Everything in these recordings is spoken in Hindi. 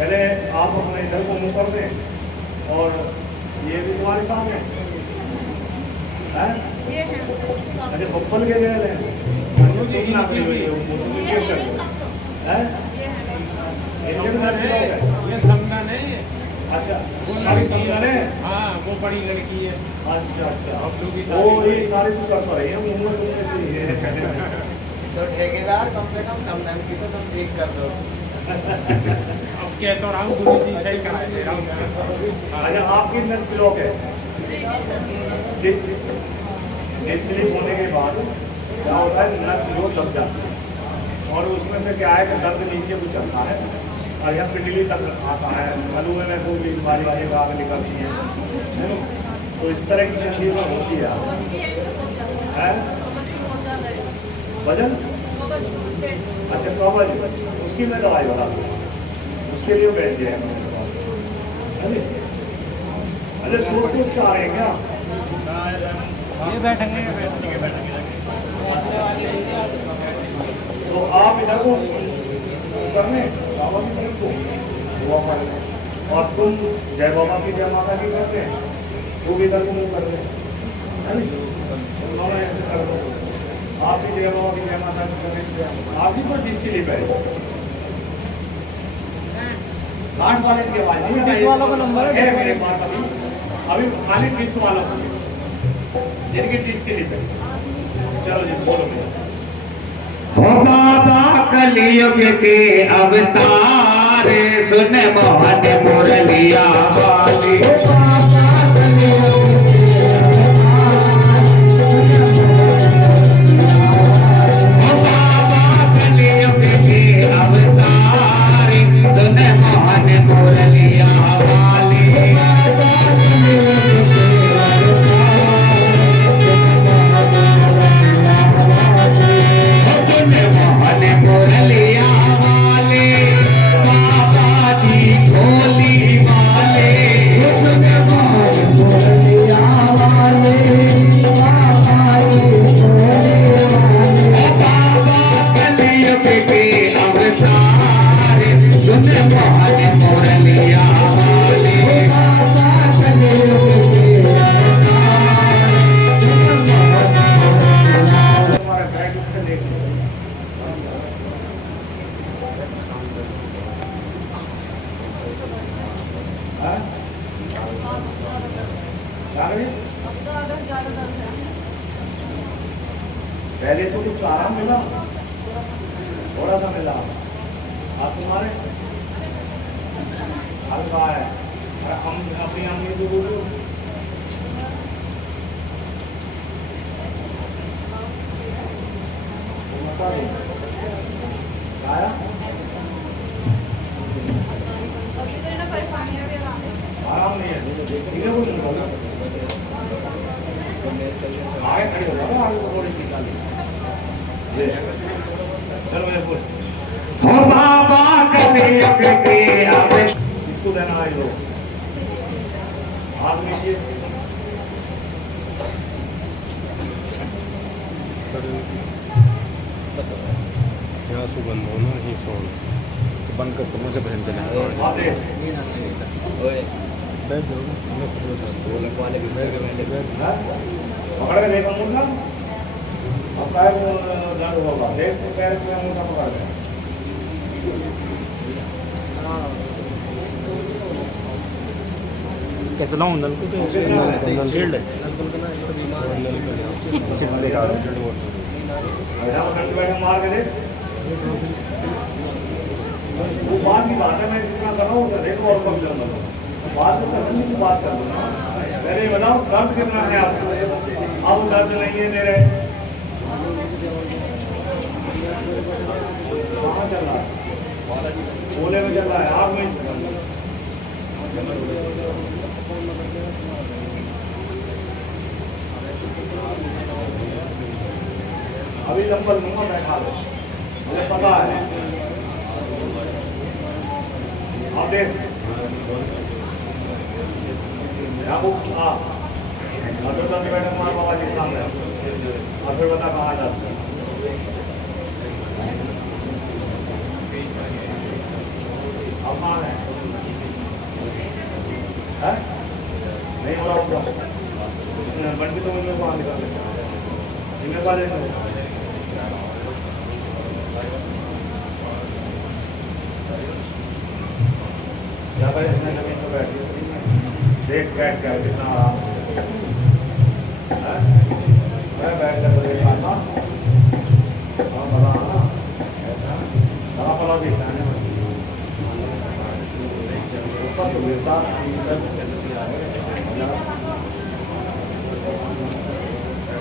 पहले आप अपने इधर को मुंह कर दें, और ये भी तुम्हारे सामने हैं? अरे बब्बल के दे रहे हैं ये समझा नहीं। अच्छा, वो सारी समझा रहे हैं। हाँ, वो बड़ी लड़की है। अच्छा आप लोग भी वो ये सारी तो कर पा रही है मुंह में तो ठेकेदार कम से कम समझाने की तो तुम ठीक कर दो। अब कह तो रहा हूँ गुरु जी सही करा दे रहा हूँ। अच्छा, आपकी नस ब्लॉक है, डिस्क होने के बाद क्या होता है, नस लो दब जाती है, और उसमें से क्या है कि दर्द नीचे को चलता है और यहाँ पिंडली तक आता है, मलुए में कोई भी बीमारी वाली आग निकलती है। तो इस तरह की कंडीशन होती है। वजन अच्छा कवज, उसकी मैं दवाई बता दूँ, उसके लिए बैठ गया है। अरे सोच सोच के आ रहे हैं क्या? ये बैठेंगे तो आप इधर को करने बाबा की तरफ को हुआ करने, और तुम जय बाबा की जय माता की करते हैं, वो भी इधर को मुँह कर रहे हैं। उन्होंने ऐसे कर दो, आप भी जय बाबा की जय माता की करें, आप भी तो डिस्क स्लिप है। गांठ वाले की आवाज नहीं, डिस्क वालों का नंबर है मेरे पास अभी खाली डिस्क वालों को, जिनकी डिस्क स्लिप है। चलो जी बोलो मेरा। हो बाबा कलियुग के अवतार, सुन मोहन मुरलिया वाली। पहले तो कुछ आराम मिला, थोड़ा सा मिला, आप तुम्हारे हल्का है। हम अपनी अम्मी को बोलो आया आराम नहीं है, इन्हें कुछ नहीं आगे खड़ी हो जाओ, आगे थोड़ी सी निकाली। चलो मेरे बोल हो बाबा कलियुग के अवतार, इसको देना है लोग हाथ लीजिए। यहाँ सुगंध हो ना, ही फोन बंद कर, तुम से बहन चले पकड़ के देखो मुर्गा, अब पैर दर्द होगा, देख तो पैर को मुर्गा पकड़ दे। कैसे लाऊं नल को? तो शील्ड है मार के दे। वो बात की बात है, मैं जितना कर रहा हूँ देखो और कम जाऊंगा, बात में तसल्ली से बात कर दूंगा। पहले बताओ दर्द कितना है आपको? अब दर्द नहीं है मेरे, कहाँ चल रहा है? बोले में चल रहा है, आग में चल रहा है। अभी नंबर लूंगा, बैठा लो, मुझे पता है। आप देख बैठक मार बाबा जी सामने, और फिर बता कहाँ जाते हैं। अब कहाँ है? है नहीं हो रहा बंटी तो मुझे वहाँ निकाल देते इनमें पा देते यहाँ पर इतने जमीन में बैठी देख बैठ कर कितना आराम है मैं बैठ कर देख पाता हाँ बड़ा ना ऐसा बड़ा बड़ा भी खाने में ऊपर तो बेटा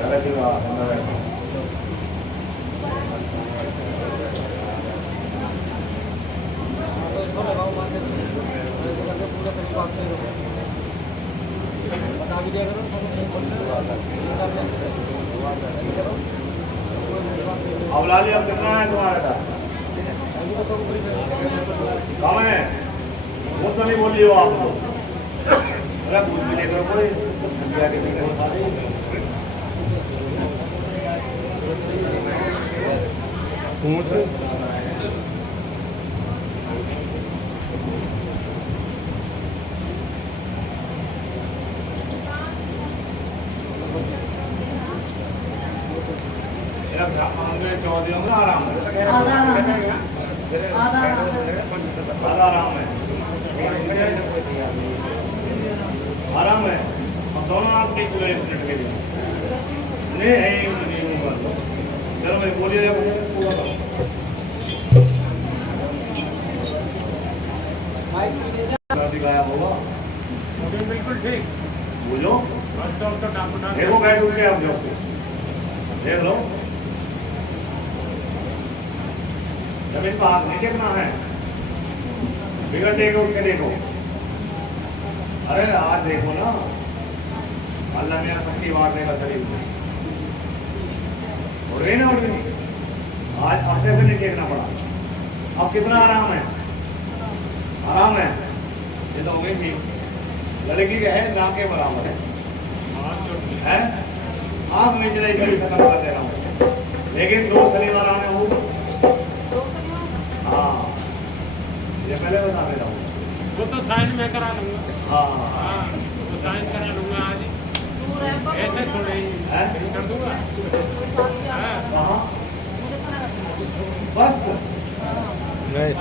अरे जो अंदर अब लाली अब कितना है तुम्हारा था कम है वो तो नहीं बोलिए हो आप लोग अरे पूछ भी नहीं करो कोई पूछ आराम है आराम है अब दोनों आप बीच में 1 मिनट के लिए नहीं है चलो भाई बोलिए पूरा दिखाया होगा बिल्कुल ठीक बोलो देखो बैठ उठ के आप जाओ देख लो जमीन पर हाथ नहीं देखना है बिगड़ देखो उठ के देखो अरे आज देखो ना अल्लाह ने शक्ति बांट देगा शरीर में और रही ना उठ आज अपने से नहीं देखना पड़ा अब कितना आराम है ये तो हो गई ठीक लड़की का है नाम के बराबर है आँख में चले खत्म कर दे रहा हूँ लेकिन 2 शनिवार आने होगा हाँ ये पहले बता दे रहा हूँ वो तो साइन में करा लूंगा हाँ हाँ वो साइन करा लूंगा आज ऐसे थोड़े ही कर दूंगा हाँ हाँ बस नहीं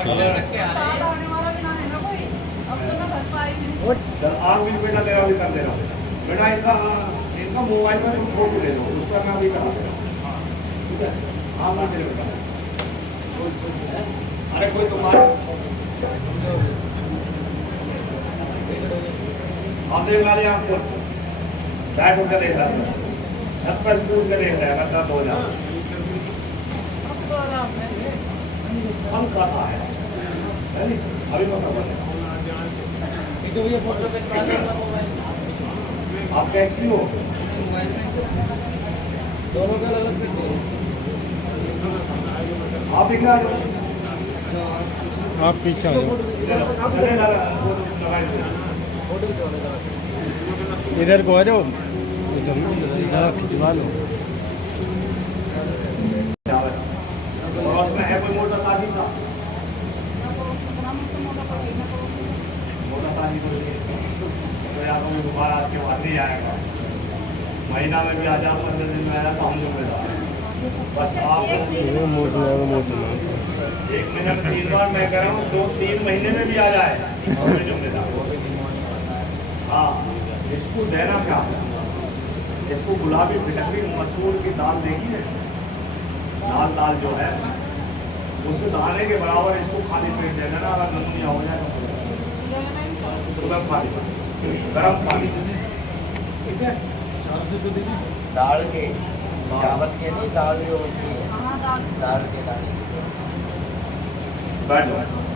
आप भी बेटा मेरा भी कर दे रहा हूँ बेटा इनका मोबाइल पर फोटो ले लो उसका मैं भी करा दे रहा हूँ ठीक है आप ना चले बेटा अरे कोई तुम्हारे आप देख ला लिया आपको बैठ उठ के देख रहा था छत पर कूद के देख रहा है बता 2 हजार हल्का सा है अभी पता पड़ेगा आप कैसी हो दोनों का अलग आप इधर आ जाओ आप पीछे आ जाओ इधर को आ जाओ इधर खिंचवा लो और उसमें है कोई मोटा ताजी सा मोटा ताजी कोई तो यहाँ को दोबारा आपके बाद नहीं आएगा महीना में भी आ जाओ 15 दिन में आया तो हम जिम्मेदार बस आप 1 महीने में 3 बार मैं कह रहा हूँ 2-3 महीने में भी आ जाए हम जिम्मेदार हाँ इसको देना क्या इसको गुलाबी फिटकरी मसूर की दाल देगी है दाल जो है उस दाने के बराबर इसको खाली पेट दे देना अगर नमूनिया हो जाए तो गर्म पानी ठीक है दाल के चावल के नहीं दाल जो होती है दाल के बैठ